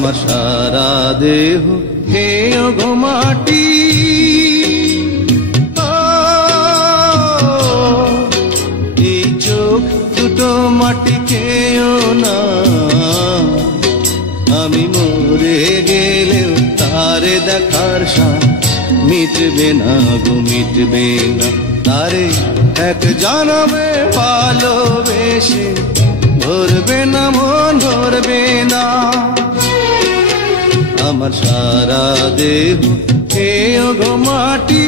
আমার সারা দেহ খেয়ে গো মাটি, এই চোখ দুটো মাটি খেয়েও না, আমি মরে গেলেও তারে দেখার সাথ মিটবে না গো মিটবে না। তারে এক জনমে ভালোবেসে ধরবে না মন ধরবে না। আমার সারা দেহ খেয়ে গো মাটি,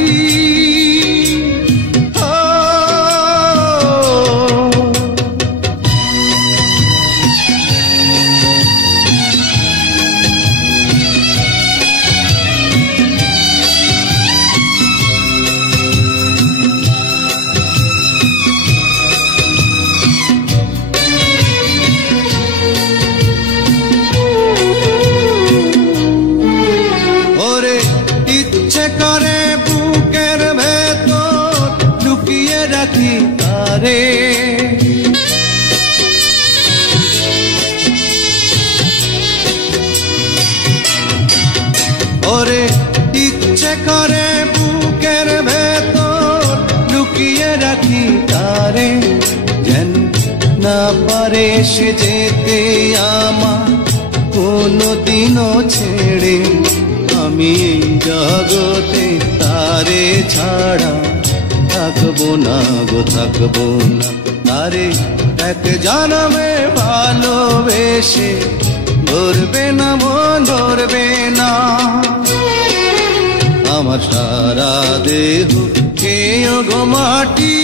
করে বুকের ভেতর লুকিয়ে রাখি তারে, ওরে ইচ্ছে করে বুকের ভেতর লুকিয়ে রাখি তারে, যেন না পারে সে যেতে আমার কোনদিনও ছেড়ে। আমি এই জগতে তারে ছাড়া থাকবো না গো থাকবো না। তারে এক জনমে ভালোবেসে ধরবে না মন ধরবে না। আমার সারা দেহ খেয়ে গো মাটি,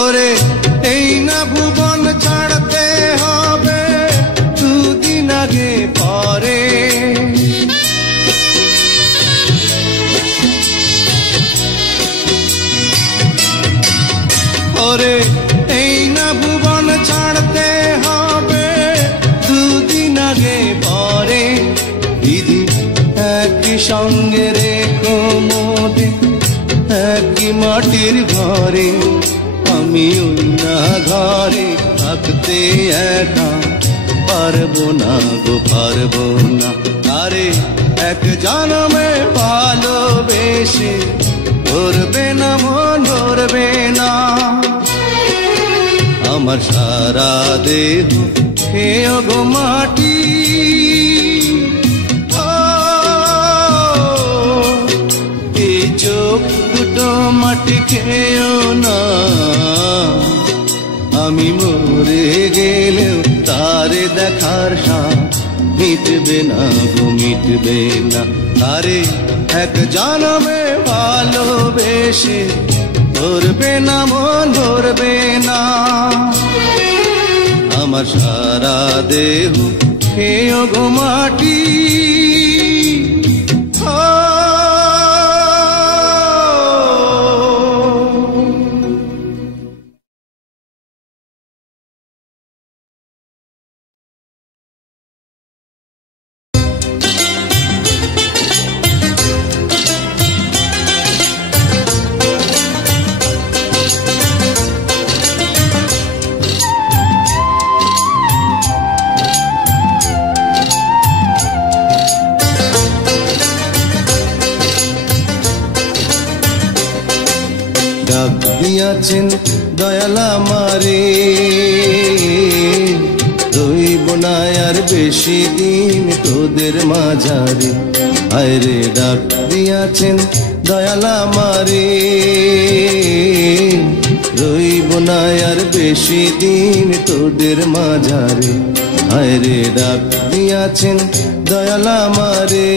ওরে এই না ভুবন ছাড়তে হবে দুদিন আগে পরে, ওরে এই না ভুবন ছাড়তে হবে দুদিন আগে পরে। দিদি একই সঙ্গে রেখো মোদে একই মাটির ঘরে, আমি ওই না ঘরে থাকতে একা পারবো না গো পারবো না। আরে এক জনমে ভালোবেসে ধরবে না মন ধরবে না। আমার সারা দেহ খেয়ে গো মাটি, এই চোখ দুটো মাটি খেয়েও না, আমি মরে গেলেও তারে দেখার সাথ মিটবে না গো মিটবে না। তারে এক জনমে ভালোবেসে ধরবে না মন ধরবে না। আমার সারা দেহ খেয়ে গো মাটি, দিয়াছেন দয়াল আমারে, রইব না আর বেশি দিন তোদের মাঝারে। আয়রে ডাক দিয়াছেন দয়াল আমারে, রইব না আর বেশি দিন তোদের মাঝারে। আয়রে ডাক দিয়াছেন দয়াল আমারে।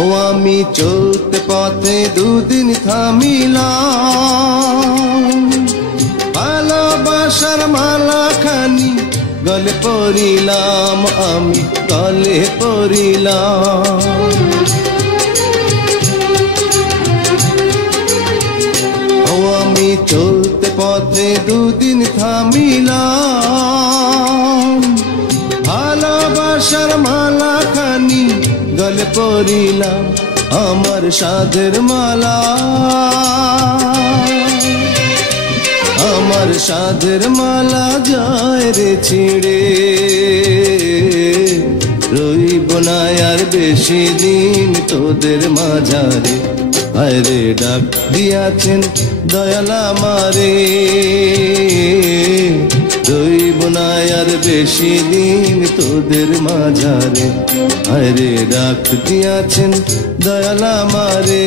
ও আমি চলতে পথে দুদিন থামিলাম, ভালোবাসার মালা খানি গলে পরিলাম, আমি গলে পরিলাম। ও আমি চলতে পথে দুদিন থামিলাম, ভালোবাসার মালা খানি গলে পরিলাম, আমার সাধের মালা, আমার সাধের মালা যায় রে ছিঁড়ে, রইব না আর বেশি দিন তোদের মাঝারে। আরে ডাক দিয়াছেন দয়াল আমারে, রইব না আর বেশি দিন তোদের মাঝারে। আরে ডাক দিয়াছেন দয়াল আমারে।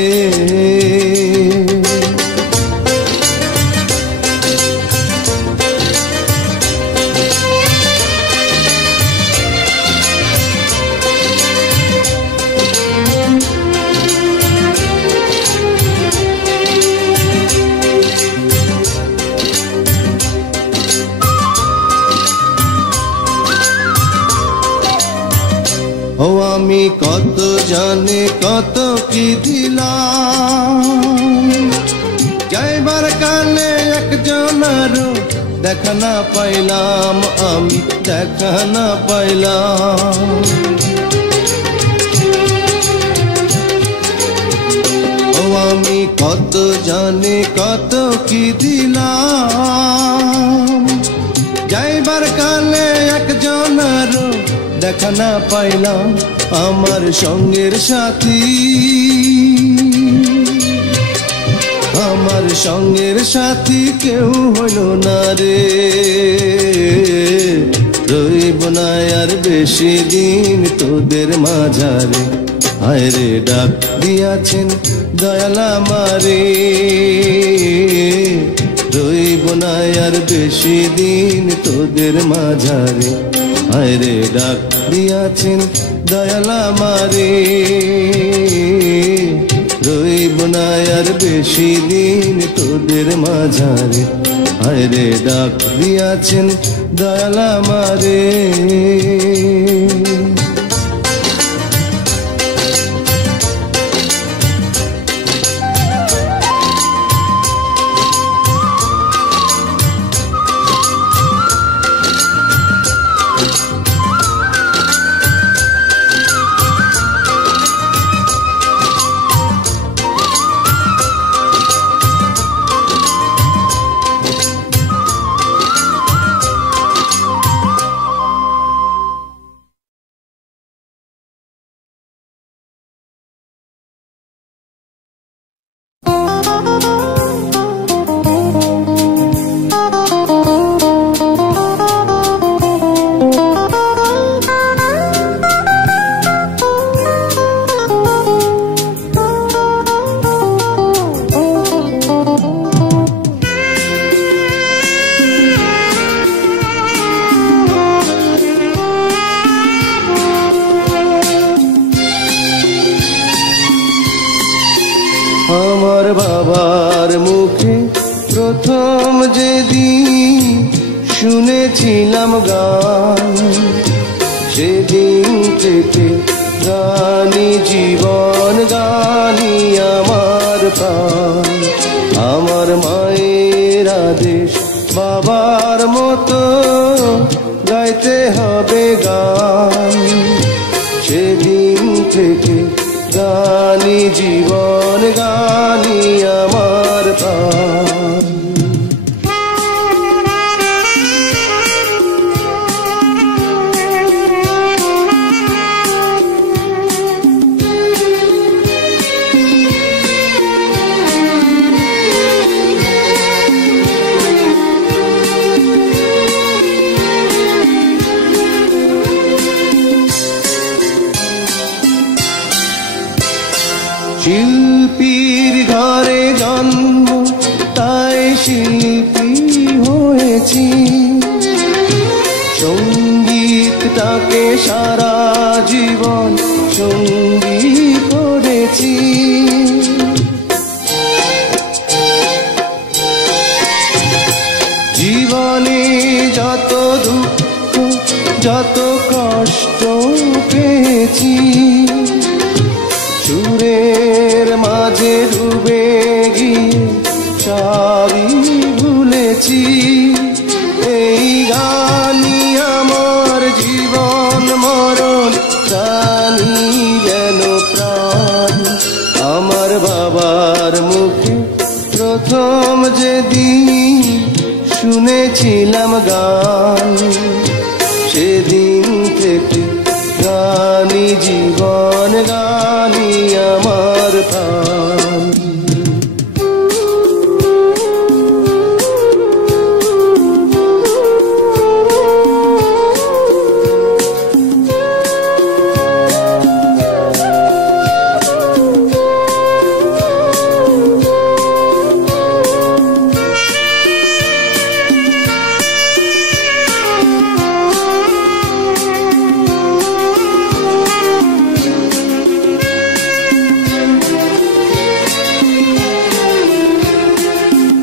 ও আমি কত জানে কত কি দিলাম, যাইবার কালে একজনেরও দেখা না পাইলাম, আমি দেখা না পাইলাম। ও আমি কত জানে কত কি দিলাম, যাইবার কালে একজনেরও দেখা না পাইলাম, আমার সঙ্গের সাথী, আমার সঙ্গের সাথী কেউ হইল না রে, রইব না আর বেশি দিন তোদের মাঝারে। হায় রে ডাক দিয়াছেন দয়াল আমারে, রইব না আর বেশি দিন তোদের মাঝারে। হায় রে ডাক দিয়াছেন দয়াল আমারে, রইব না আর বেশি দিন তোদের মাঝারে। হায় রে ডাক দিয়াছেন দয়াল আমারে। আমার বাবার মুখে প্রথম যেদিন শুনেছিলাম গান, সেদিন থেকে গানি জীবন, গানি আমার প্রাণ। আমার মায়ের আদেশ বাবার মতো গাইতে হবে গান, সেদিন থেকে গানি জীবন, গানি আমার প্রাণ। শিল্পীর ঘরে জন্ম, তাই শিল্পী হয়েছি, সঙ্গীতটাকে সারা জীবন সঙ্গী করে পেয়েছি। জীবনে যত দুঃখ যত কষ্ট পেয়েছি, সুরের মাঝে ডুবে গিয়ে সবই ভুলেছি। এই গানই আমার জীবন মরণ, জানি যেন প্রাণ। আমার বাবার মুখে প্রথম যেদিন শুনেছিলাম গান, সেদিন থেকে গানি জীবন, গানি আমার প্রাণ।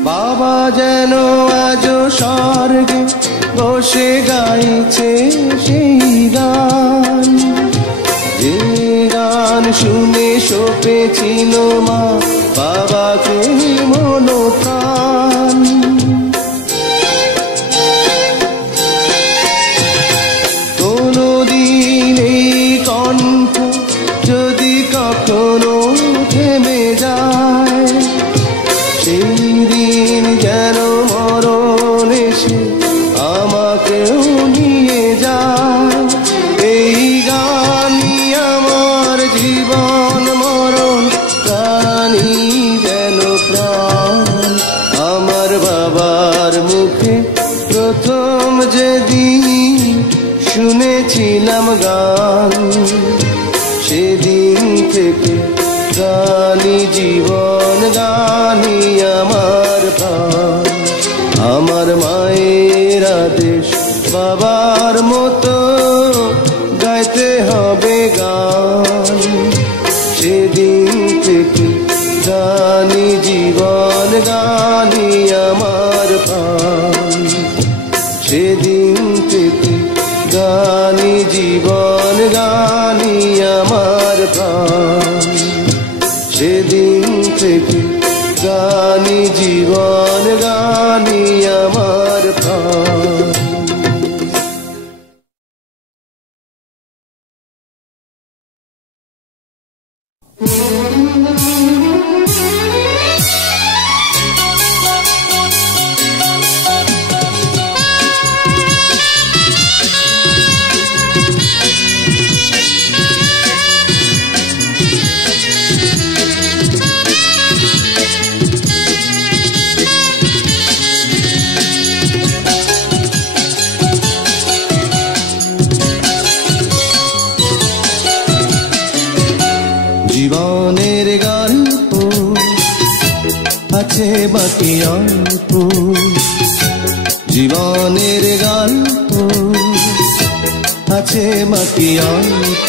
বাবা যেন আজ স্বর্গে বসে গাইছে সেই গান, যে গান শুনে সপেছিল মা বাবাকে মন প্রাণ। কোনদিন এই কণ্ঠ যদি কখনো থেমে যায়, সেই দিন যেন মরণ এসে আমাকেও নিয়ে যায়। এই গানই আমার জীবন মরণ, গানই যেন প্রাণ। আমার বাবার মুখে প্রথম যেদিন শুনেছিলাম গান, সেদিন থেকে গানি জীবন, গানি আমার প্রাণ। আমার মায়ের আদেশ বাবার মতো গাইতে হবে গান, সেদিন থেকে গানি জীবন, গানি আমার প্রাণ। সেদিন থেকে গানি জীবন, গানি আমার প্রাণ। সেদিন থেকে গানি জীবন, গানি আমার প্রাণ। জীবনের গল্প আছে বাকি অল্প, জীবনের গল্প আছে বাকি অল্প।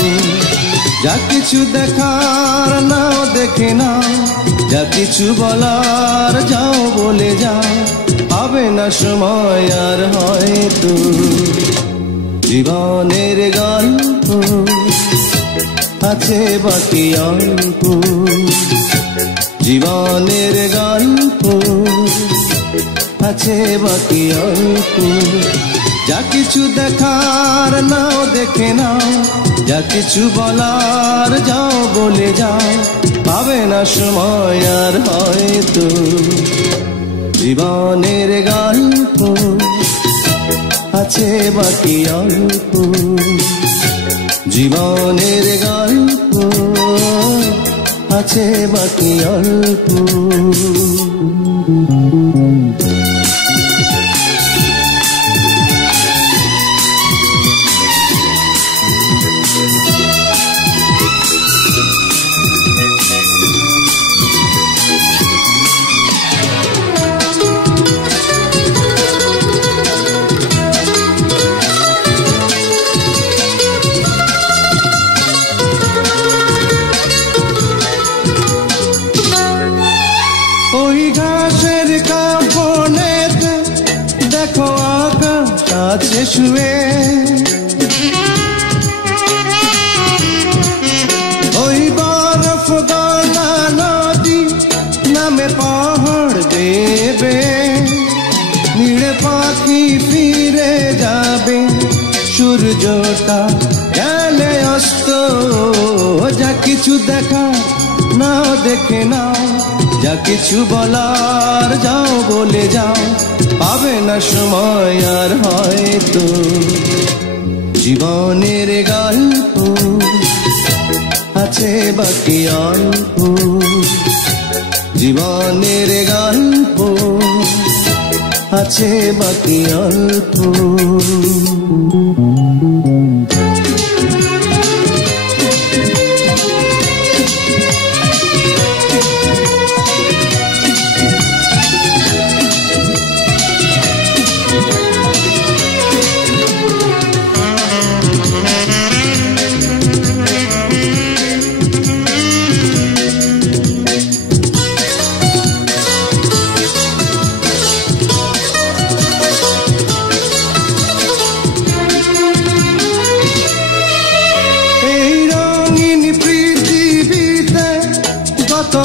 যা কিছু দেখার নাও দেখে নাও, যা কিছু বলার যাও বলে যাও, হবে না সময় আর হয়তো। জীবনের গল্প আছে বাকি অল্প, জীবনের গল্প আছে বাকি অল্প। যা কিছু দেখার নাও দেখে নাও, যা কিছু বলার যাও বলে যাও, পাবে না সময় আর হয়তো। জীবনের গল্প আছে বাকি অল্প, জীবনের গল্প আছে বাকি অল্প। ছুঁয়ে ওই বরফ গলা নদী নামে পাহাড় দেবে নিড়ে পাখি ফিরে যাবে সূর্যটা গেলে অস্ত যা কিছু দেখা না দেখে নাও যা কিছু বলার যাও বলে যাও পাবে না সময় আর হয়তো জীবনের গল্প আছে বাকি অল্প জীবনের গল্প আছে বাকি অল্প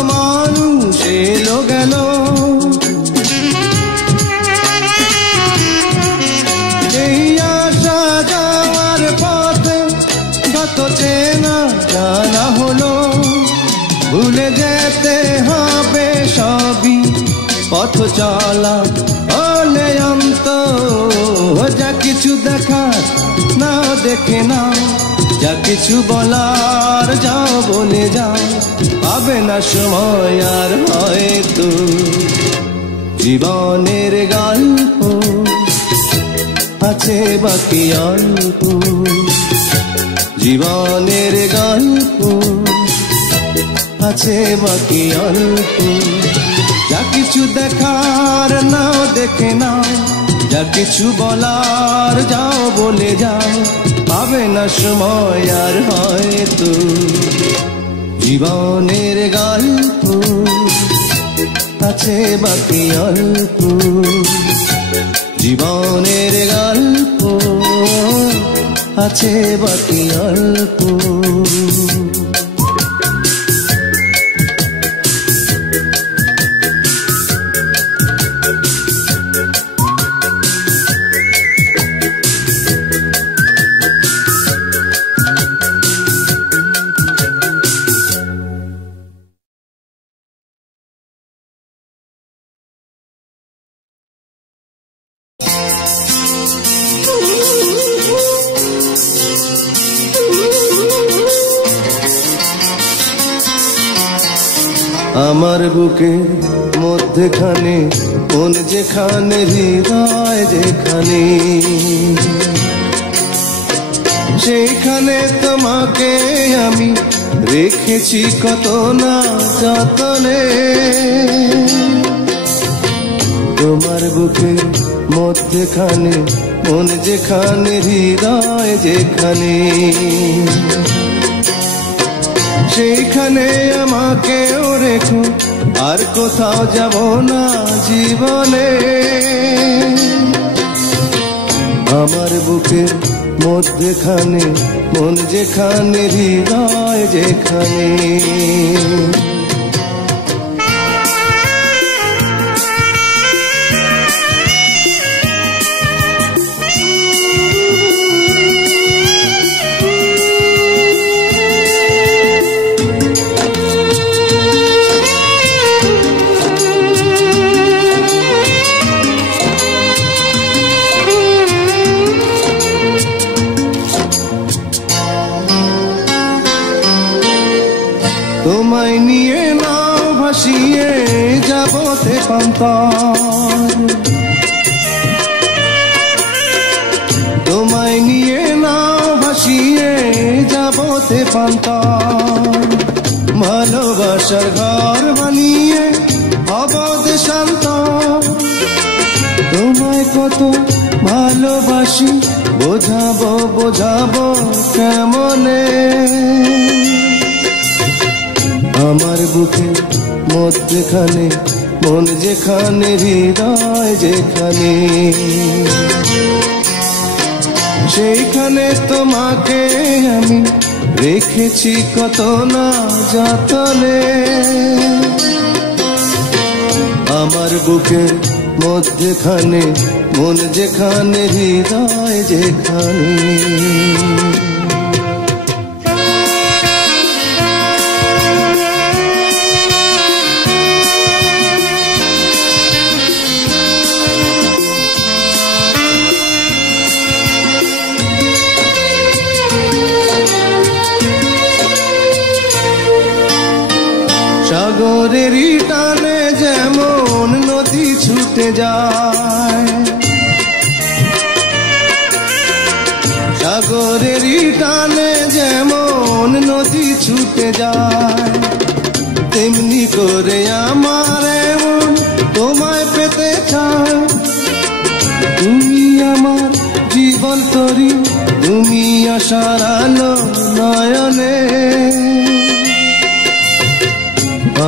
মানুষ এলো গেল এই আসা যাওয়ার পথে কত চেনা জানা হলো ভুলে যেতে হবে সবই পথ চলা হলে অন্ত যা কিছু দেখার না দেখে না যা কিছু বলার যাও বলে যাও পাবে না সময় আর হয়তো জীবনের গল্প আছে বাকি অল্প জীবনের গল্প আছে বাকি অল্প যা কিছু দেখার নাও দেখে নাও যা কিছু বলার যাও বলে যাও পাবে না সময় আর হয়তো জীবনের গল্প আছে বাকি অল্প জীবনের গল্প আছে বাকি অল্প আমার বুকে মধ্যখানে কোন যেখানে হৃদয় যেখানে সেখানে তোমাকে আমি রেখেছি কত না যতনে তোমার বুকে মধ্যখানে কোন যেখানে হৃদয় যেখানে সেইখানে আমাকেও রেখো আর কোথাও যাব না জীবনে আমার বুকের মধ্যখানে মন যেখানে হৃদয় যেখানে তোমায় নিয়ে নাও ভাসিয়ে যাবতে পান্তার তোমায় নিয়ে নাও ভাসিয়ে যাবতে পান্তার ভালোবাসার ঘর বানিয়ে অবধ শান্ত তোমায় কত ভালোবাসি বোঝাবো বোঝাবো কেমনে আমার বুকে মধ্যখানে মন যেখানে হৃদয় যেখানে সেইখানে তোমাকে আমি রেখেছি কত না যতনে। আমার বুকের মধ্যেখানে মন যেখানে, হৃদয় যেখানে। সাগরেরই টানে যেমন নদী ছুটে যায়, সাগরেরই টানে যেমন নদী ছুটে যায়, তেমনি করে আমার এমন তোমায় পেতে চাই। তুমি আমার জীবন তরি, তুমি আশার আলো নয়নে।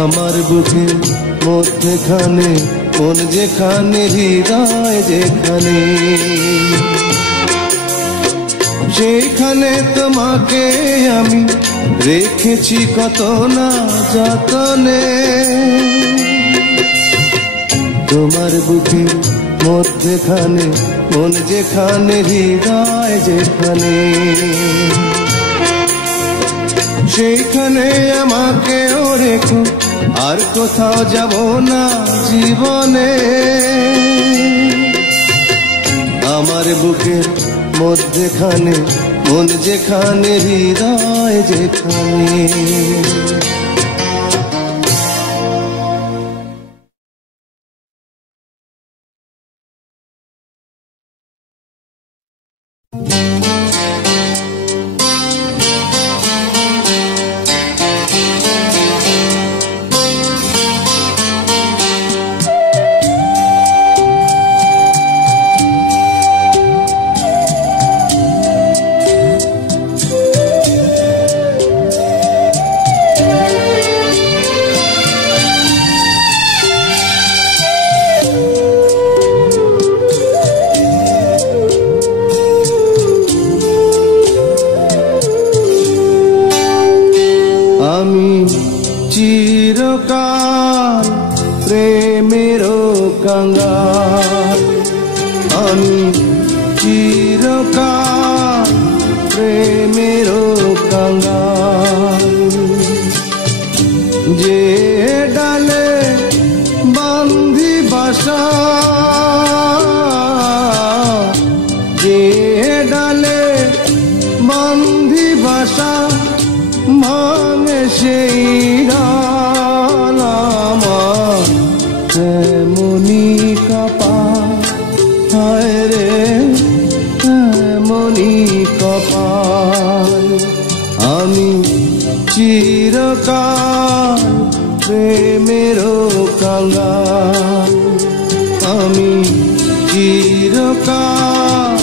আমার বুকের মধ্যেখানে মন যেখানে, হৃদয় যেখানে, সেইখানে তোমাকে আমি রেখেছি কত না যতনে। তোমার বুকের মধ্যেখানে মন যেখানে, হৃদয় যেখানে, সেইখানে আমাকেও রেখো, আর কোথাও যাব না জীবনে। আমার বুকের মধ্যেখানে মন যেখানে, হৃদয় যেখানে। চিরকাল প্রেমেরও কাঙ্গাল, আমি চিরকাল প্রেমেরও কাঙ্গাল। যে ডালে বান্ধি বাসা, যে ডালে বান্ধি বাসা, ভাঙে সেই ডাল আমার তেমনি কপাল। হায় রে তেমনি কপাল। আমি চিরকাল প্রেমেরও কাঙ্গাল, আমি চিরকাল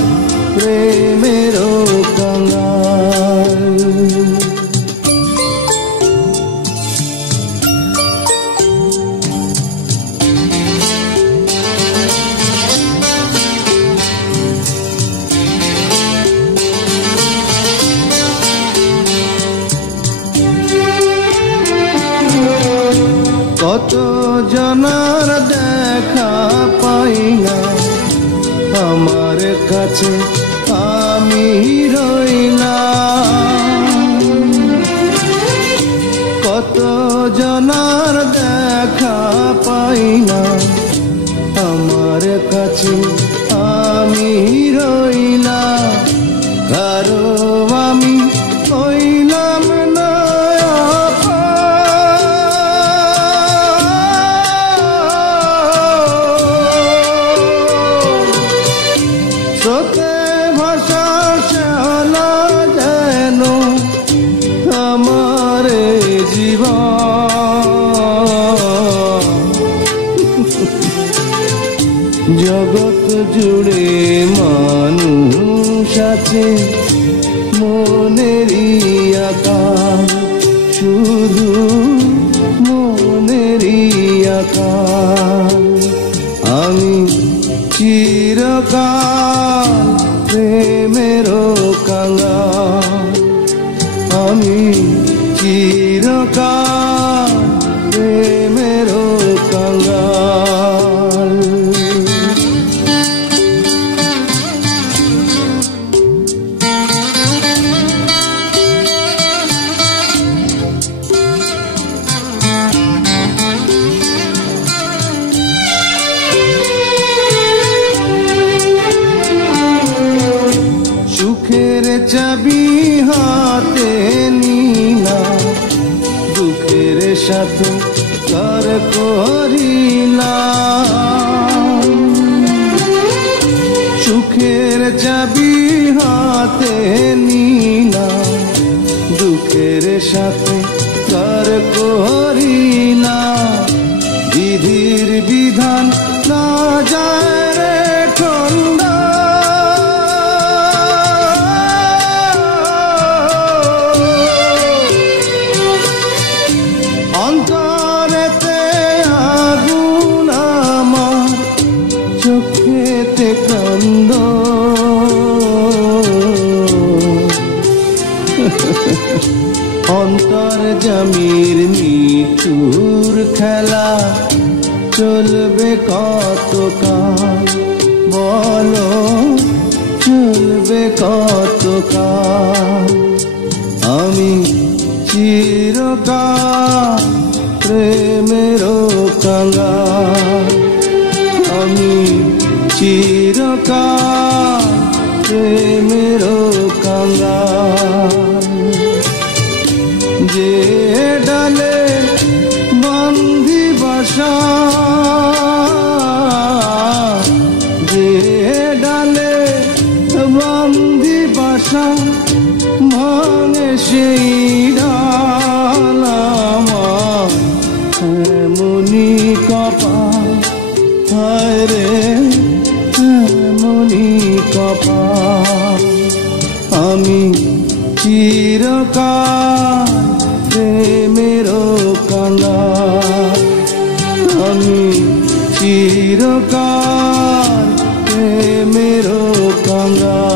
প্রেমেরও কাঙ্গাল। কত জনার দেখা পাই না, আমার কাছে আমি রইলাম। কত জনার দেখা পাই না, আমার কাছে আমি রইলাম। কারো আমি হইলাম না স্রোতে ভাষা শ্যালা যেন আমার জীবন। জগৎ জুড়ে মানুষ আছে, মনেরই আকার, শুধু মনেরই আকার। আমি চিরকাল প্রেমেরও কাঙ্গাল আমি চিরকাল প্রেমেরও কাঙ্গাল সুখের চাবি হাতে নিনা দুঃখের সাথে কার করিলাম সুখের চাবি হাতে নিনা দুঃখের সাথে কার করিলাম বিধির বিধান না যায় রে খন্দা অন্তরেতে আগুন আমার চোখেতে কান্দ অন্তর জমির মৃত্যুর খেলা চলবে কতকাল বলো চলবে কতকাল আমি চিরকাল প্রেমেরও কাঙ্গাল আমি চিরকাল প্রেমেরও কাঙ্গাল যে ডালে বান্ধি বাসা যে ডালে বান্ধি বাসা ভাঙে সেই ডাল আমার এমনি কপাল হায় রে এমনি কপাল আমি চিরকাল প্রেমেরও কাঙ্গাল আমি চিরকাল প্রেমেরও কাঙ্গাল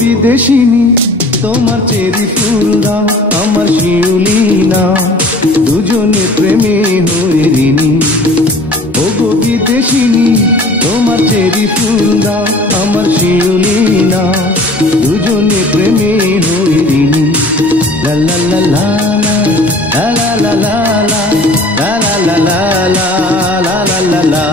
বিদেশিনী তোমার চেরি ফুল দাও আমার শিউলি না দুজনে প্রেমে হয়ে ঋণী ও গো বিদেশিনী তোমার চেরি ফুল দাও আমার শিউলি না দুজনে প্রেমে হয়ে ঋণী লা লা লা লা লা লা লা লা লা লা লা লা লা লা লা লা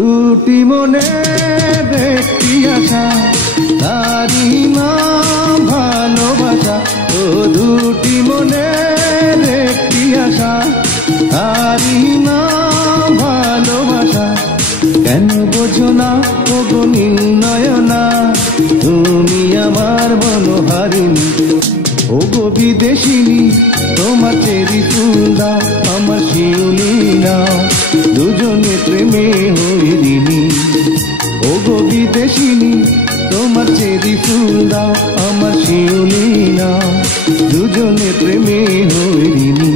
দুটি মনের একটি আশা, তারি নাম ভালোবাসা। ও দুটি মনের একটি আশা, তারি নাম ভালোবাসা। কেন বোঝো না ওগো নির্ণয়না, তুমি আমার মনোহারিণী। ওগো বিদেশিনী, তোমার চেরি ফুল দাও, আমার শিউলি নাও, দুজনে প্রেমে হইরিনি। ওগো বিদেশিনী, তোমার চেরি ফুল দাও, আমার শিউলি নাও, দুজনে প্রেমে হইরিনি।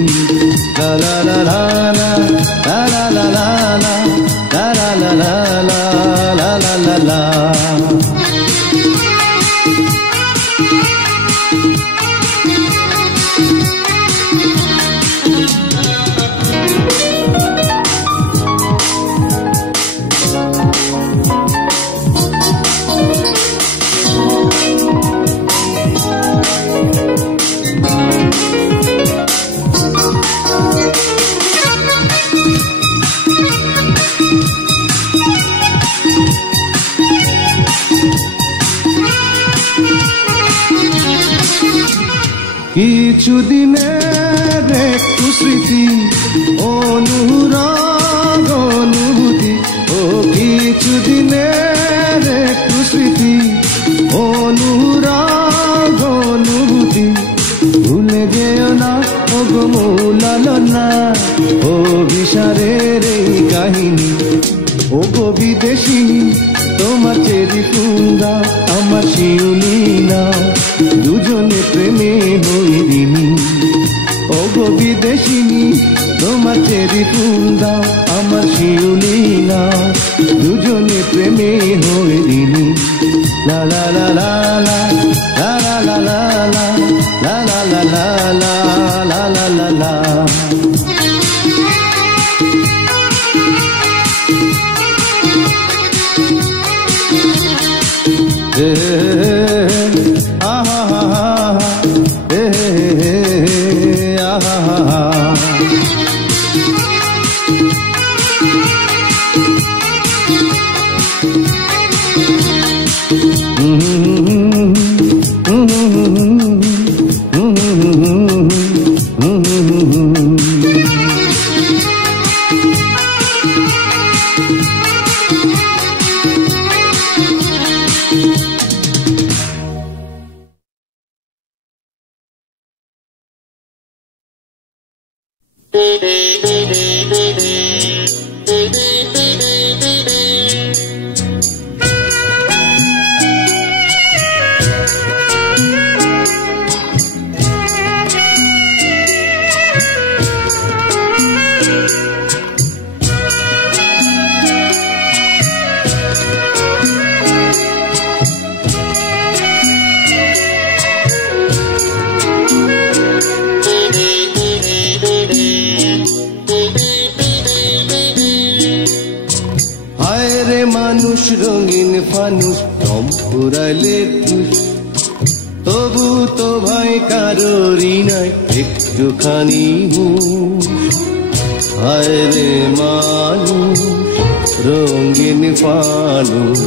লা লা লা লা লা লা লা লা লা লা লা লা লা লা লা লা লা। কিছুদিনের একটু স্মৃতি, অনুরাগ অনুভূতি। ও কিছুদিনের একটু স্মৃতি, অনুরাগ অনুভূতি। ভুলে যেও না ওগো মৌলালনা, অভিসারের এই কাহিনী। ওগো বিদেশিনী, তোমার চেরি ফুল দাও, আমার শিউলি নাও, দুজনে প্রেমে হইরিনি। ওগো বিদেশিনী, তোমার চেরি ফুল দাও, আমার শিউলি নাও, দুজনে প্রেমে হইরিনি। লা লা লা লা লা লা লা লা লা লা লা লা লা লা লা লা লা। রঙিন ফানুষ রং পুরাইলে তবু তো ভাই কারোরই নাই একটুখানি হুঁশ। হায় রে মানুষ রঙিন ফানুষ,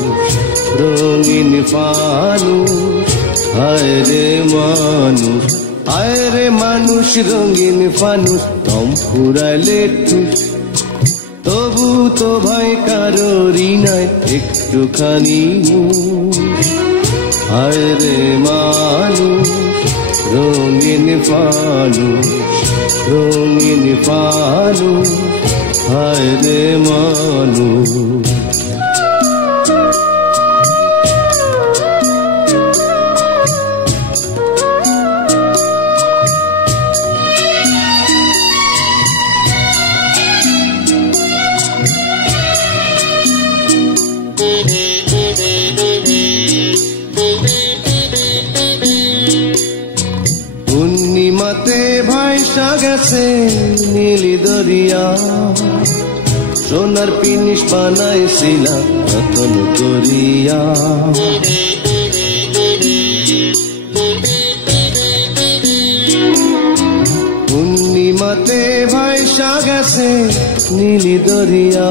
রঙিন ফানুষ। হায় রে মানুষ, হায় রে মানুষ রঙিন ফানুষ রং পুরাইলে তবু তো ভাই কারোরই নাই একটুখানি হুঁশ। হায় রে মানুষ রঙিন ফানুষ, রঙিন ফানুষ। হায় রে মানুষ। পূর্ণিমাতে ভাইসা গেছে নীলি দরিয়া, সোনার পিনিশ বানাইছিলাম রতন করিয়া। পূর্ণিমাতে ভাইসা গেছে নীলি দরিয়া,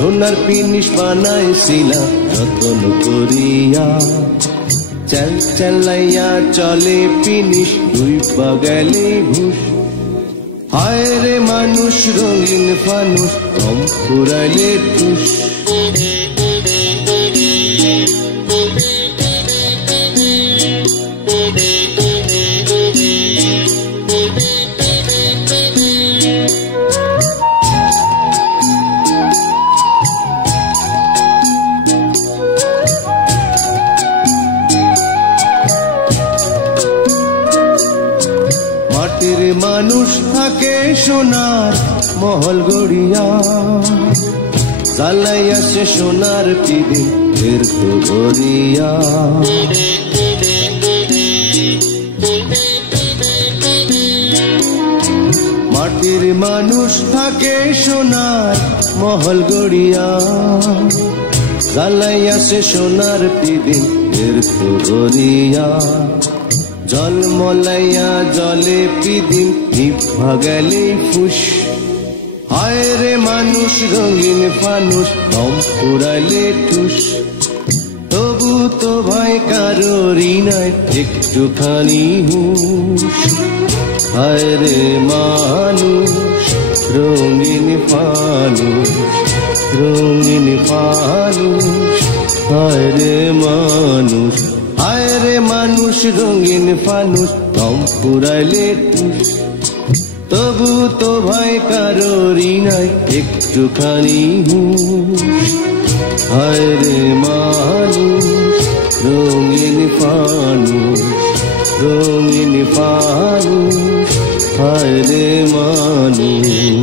সোনার পিনিস বানাইছিলাম যতন করিয়া চাল চালাইয়া চলে পিনিস ডুইবা গেলে ঘুষ হায় রে মানুষ রঙিন ফানুষ কম পুরাইলে টুস মাটির মানুষ থাকে সোনার মহল গড়িয়া জ্বালাইয়া সে সোনার পিদিন ফের তো গড়িয়া মাটির মানুষ থাকে সোনার মহল গড়িয়া জ্বালাইয়া সে সোনার পিদিন ফের তো গড়িয়া জল মলাইয়া জলে পিদিন নিভা গেলে ফুস হায় রে মানুষ রঙিন ফানুষ দম পুরাইলে ঠুস তবু তো ভয় কারোরই নাই একটুখানি হুশ হায় রে মানুষ রঙিন ফানুষ রঙিন ফানুষ হায় রে মানুষ হায় রে মানুষ রঙিন ফানুষ দম পুরাইলে টুস তবু তো ভয় কারোরই নাই একটুখানি হুশ হায় রে মানুষ রঙিন ফানুষ রঙিন ফানুষ হায় রে মানুষ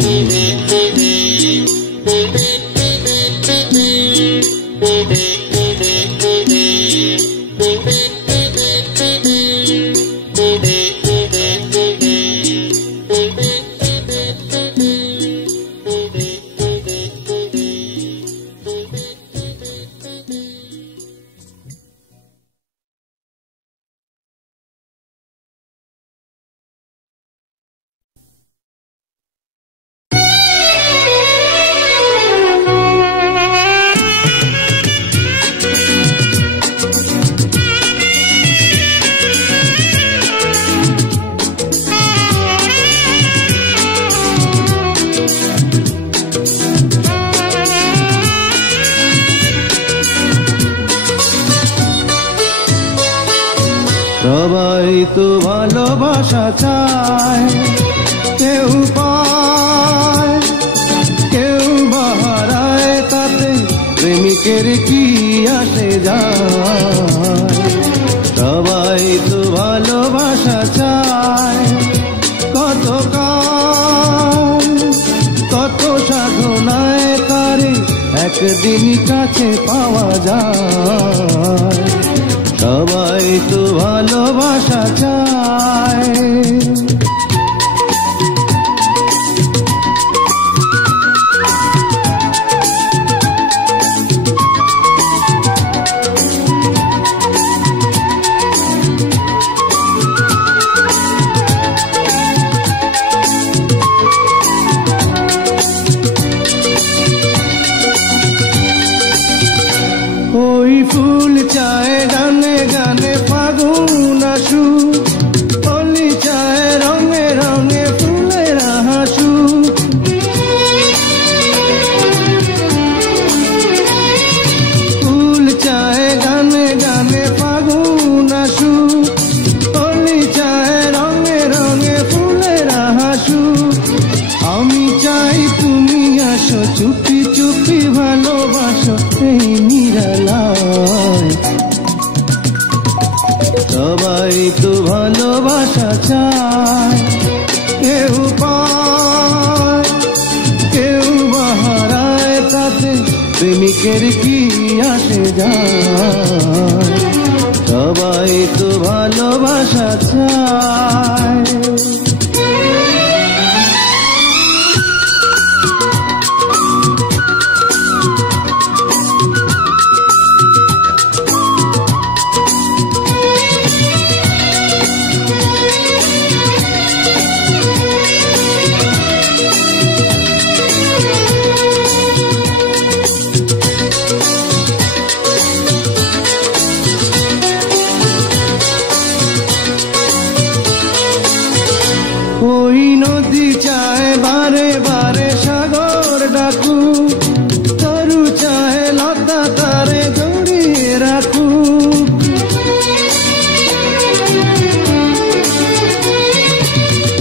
সবাই তো ভালোবাসা চায় কেউ পায় কেউ বাহারায় তাতে প্রেমিকের কি আসে যায় সবাই তো ভালোবাসা চায় কত কাল কত সাধনায় তারে একদিন কাছে পাওয়া যায় সবাই তো ভালোবাসা চায় ওই ফুল চায় গানে গানে ফাগুন আসু অলি চায় রঙে রঙে ফুলের হাসু ফুল চায় গানে গানে ফাগুন আসু অলি চায় রঙে রঙে ফুলের হাসু আমি চাই তুমি আসো চুপি চুপি ভালোবাসো এই নিরালায় সবাই তো ভালোবাসা চায় কেউ পায় কেউ বাহারায় তাতে প্রেমিকের কি আসে যায় সবাই তো ভালোবাসা চায় ওই নদী চায় বারে বারে সাগর ডাকু, তরু চায় লতা তারে জড়িয়ে রাখু।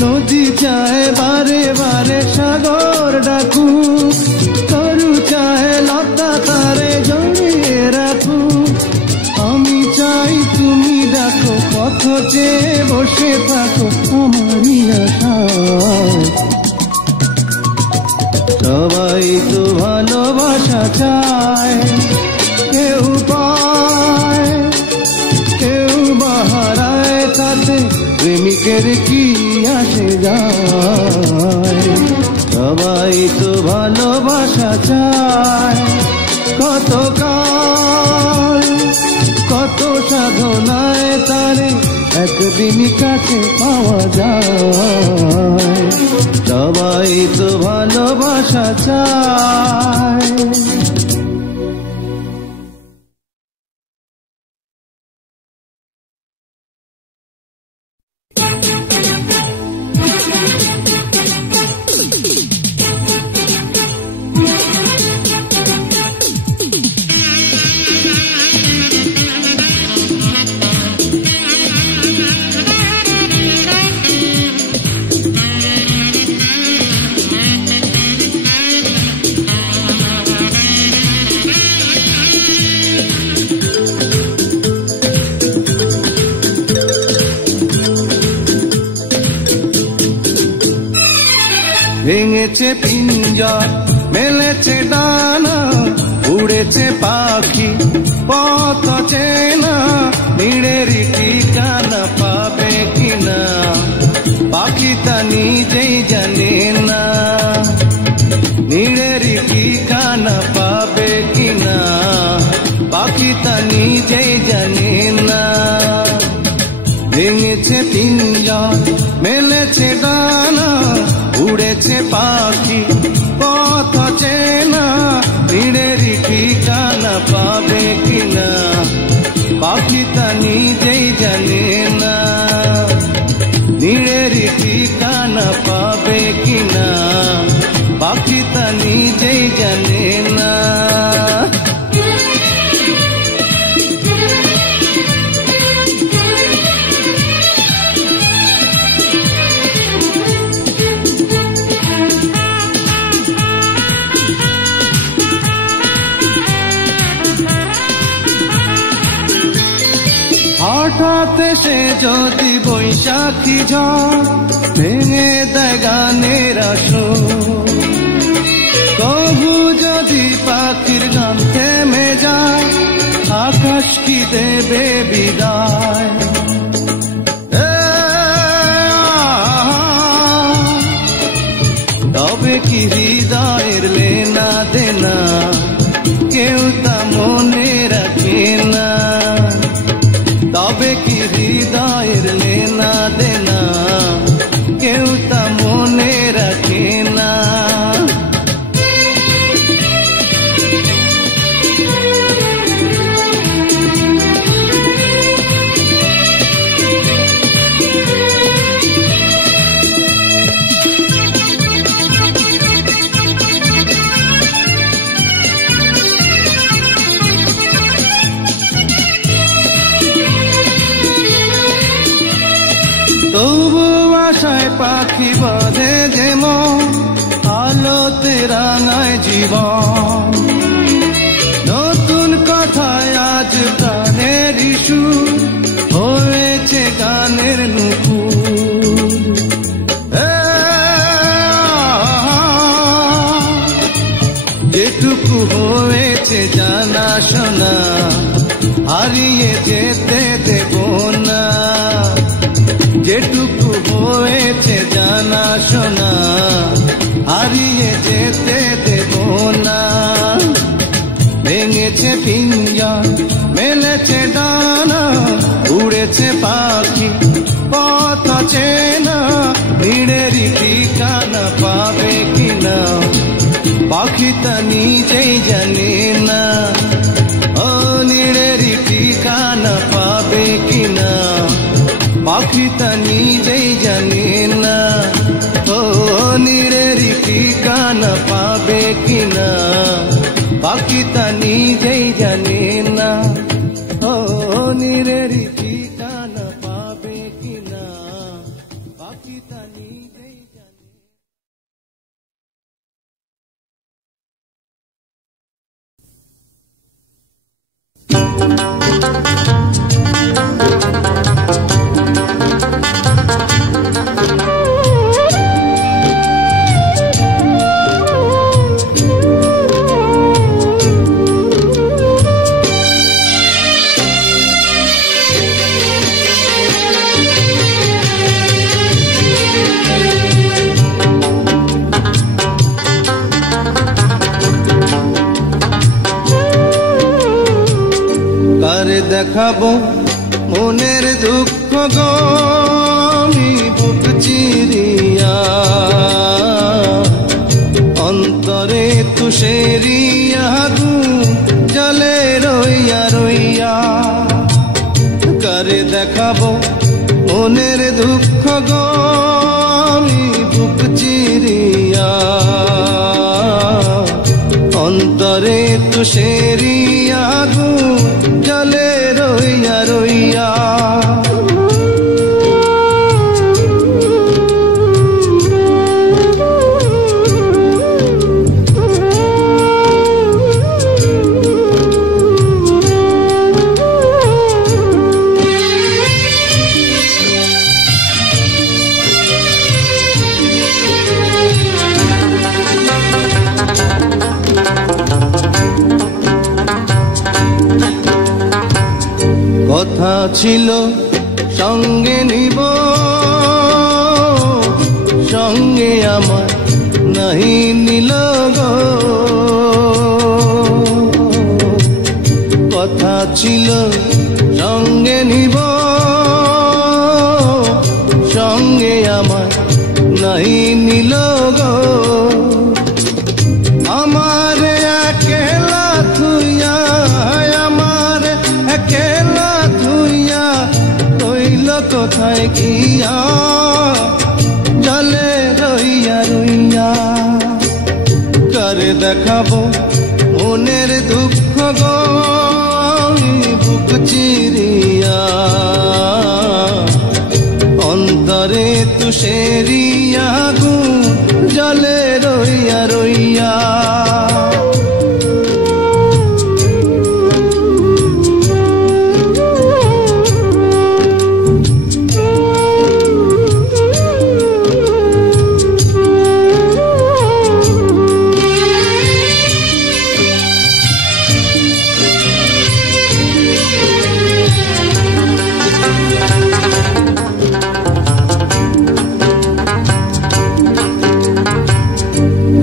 নদী চায় বারে বারে সাগর ডাকু, তরু চায় লতা তারে জড়িয়ে রাখু। আমি চাই তুমি ডাকো, পথ চেয়ে বসে থাকো আমারই আশায়। সবাই তো ভালোবাসা চায়, কেউ পায় কেউ বাহারায়, তাতে প্রেমিকের কি আসে যায়। সবাই তো ভালোবাসা চায়, কত কাল কত সাধনায় তারে একদিন কাছে পাওয়া যায়। সবাই তো ভালোবাসা চায়। ভেঙেছে পিঞ্জর মেলেছে ডানা, উড়েছে পাখি পথ চেনা, নীড়েরই ঠিকানা পাবে কিনা পাখি তা নিজেই জানে না। নীড়েরই ঠিকানা পাবে কিনা পাখি তা নিজেই জানে না। ভেঙেছে পিঞ্জর মেলেছে ডানা, উড়েছে পাখি পথ চেনা, নীড়েরই ঠিকানা পাবে কিনা পাখি তা নিজেই জানে না। নীড়েরই ঠিকানা পাবে কিনা পাখি তা নিজেই জানে না। হঠাৎ সে যদি বৈশাখী ঝড় ভেঙে দেয় গানের আসর, তবু যদি পাখির গান থেমে যায় আকাশ কি দেবে বিদায়। তবে কি হৃদয়ের লেনা দেনা কেউ তা মনে রাখে না। তবে কি হৃদয়ের লেনা দেনা কেউ তা মনে রাখে না। তবু আশায় পাখি বাঁধে যেমন আলোতে রাঙায় জীবন। নতুন কথায় আজ প্রাণের সুর হয়েছে গানের নুপুর। যেটুকু হয়েছে জানা শোনা হারিয়ে যেতে দেব না। যেটুকু হয়েছে জানা শোনা হারিয়ে যেতে দেব না। ভেঙেছে পিঞ্জর মেলেছে ডানা, উড়েছে পাখি পথ চেনা, নীড়েরই ঠিকানা পাবে কিনা পাখি তা নিজেই জানে না। ও নীড়েরই ঠিকানা পাবে কিনা পাখি তা নিজেই জানে না। দেখাবো মনের দুঃখ গো আমি বুক চিরিয়া, অন্তরে তুষেরি আগুন জ্বলে রইয়া রইয়া। কারে দেখাবো মনের দুঃখ গো আমি বুক চিরিয়া, অন্তরে তুষেরি আগুন জ্বলে রইয়া রইয়া। কথা ছিল সঙ্গে নিব, সঙ্গে আমার নাহি নিল গো। কথা ছিল সঙ্গে নিব, সঙ্গে আমার নাহি নিল গো। আমার একেলা থুইয়া, আমার একেলা থুইয়া কইল কোথায় গিয়া, জলে রইয়া রইয়া। কারে দেখাবো মনের দুঃখ গো আমি বুক চিরিয়া, অন্তরে তুষেরি আগুন জলে রইয়া রইয়া।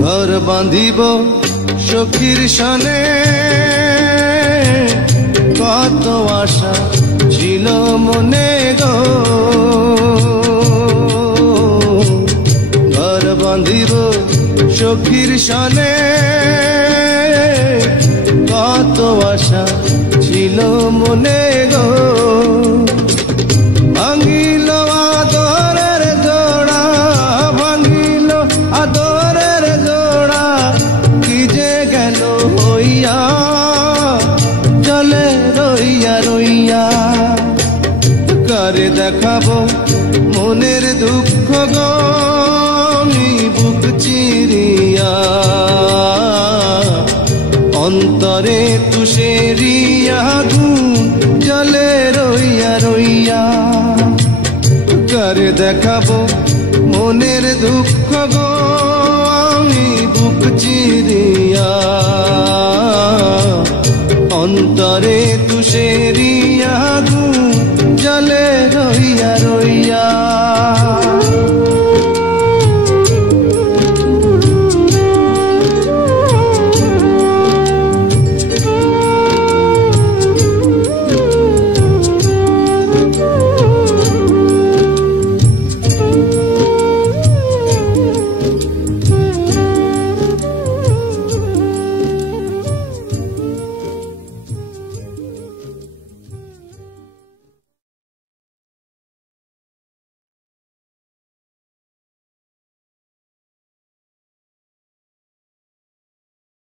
ঘর বাঁধিব সখীর সনে, কত আশা ছিল মনে গো। ঘর বাঁধিব সখীর সনে, কত আশা ছিল মনে গো। ভাঙিল আদরের জোড়া, ভাঙিল আদরের জোড়া, কি যে গেল হইয়া, জলে রইয়া রইয়া। কারে দেখাবো মনের দুঃখ গো আমি বুক চিরিয়া, অন্তরে তুষেরি আগুন জলে রইয়া রইয়া। কারে দেখাবো মনের দুঃখ গো আমি বুক চিরিয়া, অন্তরে